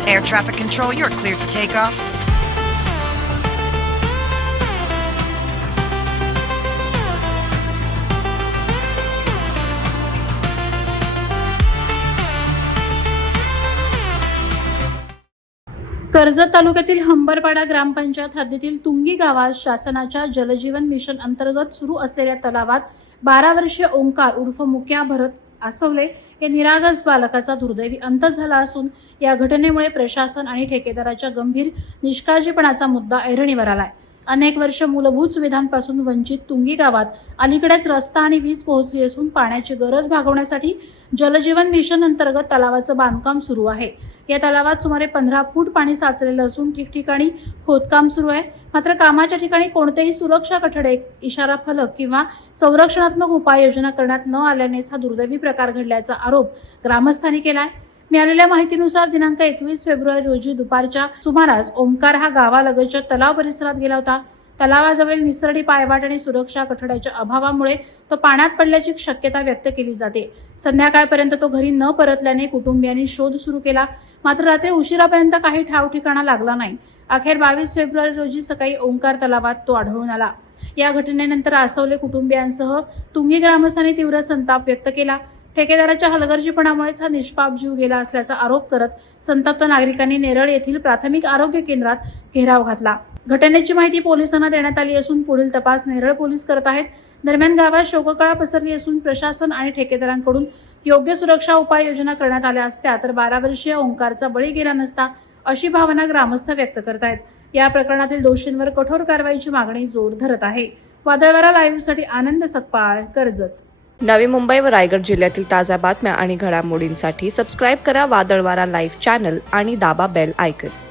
is air traffic control. You're cleared for takeoff. Karjat तालुक्यातील हंबरपाडा ग्रामपंचायत हद्दीतील तुंगी गावात शासनाच्या जलजीवन मिशन अंतर्गत सुरू असलेल्या तलावात 12 वर्षीय ओंकार उर्फ मुक्या भरत आसवले या निरागस बालकाचा दुर्दैवी अंत झाला असून या घटनेमुळे प्रशासन आणि ठेकेदाराच्या गंभीर निष्काळजीपणाचा मुद्दा ऐरणीवर आलाय. अनेक वर्ष मूलभूत सुविधांपासून वंचित तुंगी गावात अलीकडेच रस्ता आणि वीज पोहोचली असून पाण्याची गरज भागवण्यासाठी जलजीवन मिशन अंतर्गत तलावाचं बांधकाम सुरू आहे. या तलावात सुमारे 15 फूट पाणी साचलेलं असून ठिकठिकाणी खोदकाम सुरू आहे. मात्र कामाच्या ठिकाणी कोणतेही सुरक्षा कठडे, इशारा फलक किंवा संरक्षणात्मक उपाययोजना करण्यात न आल्यानेच हा दुर्दैवी प्रकार घडल्याचा आरोप ग्रामस्थांनी केलाय. मिळालेल्या माहितीनुसार दिनांक 21 फेब्रुवारी रोजी दुपारच्या सुमारास ओंकार हा गावालगतच्या तलाव परिसरात गेला होता. तलावाजवळ निसरडी पायवाट आणि सुरक्षा कठड्याच्या अभावामुळे तो पाण्यात पडल्याची शक्यता व्यक्त केली जाते. संध्याकाळपर्यंत तो घरी न परतल्याने कुटुंबियांनी शोध सुरू केला. मात्र रात्री उशिरापर्यंत काही ठाव ठिकाणा लागला नाही. अखेर 22 फेब्रुवारी रोजी सकाळी ओंकार तलावात तो आढळून आला. या घटनेनंतर आसवले कुटुंबियांसह तुंगी ग्रामस्थांनी तीव्र संताप व्यक्त केला. ठेकेदाराच्या हलगर्जीपणामुळेच हा निष्पाप जीव गेला असल्याचा आरोप करत संतप्त नागरिकांनी नेरळ येथील प्राथमिक आरोग्य केंद्रात घेराव घातला. घटनेची माहिती पोलिसांना देण्यात आली असून पुढील तपास नेरळ पोलीस करत आहेत. दरम्यान गावात शोककळा पसरली असून प्रशासन आणि ठेकेदारांकडून योग्य सुरक्षा उपाययोजना करण्यात आल्या असत्या तर 12 वर्षीय ओंकारचा बळी गेला नसता अशी भावना ग्रामस्थ व्यक्त करत आहेत. या प्रकरणातील दोषींवर कठोर कारवाईची मागणी जोर धरत आहे. वादळवारा लाईव्हसाठी आनंद सकपाळ, कर्जत. नवी मुंबई व रायगड जिल्ह्यातील ताज्या बातम्या आणि घडामोडींसाठी सबस्क्राईब करा वादळवारा लाईव्ह चॅनल आणि दाबा बेल आयकॉन.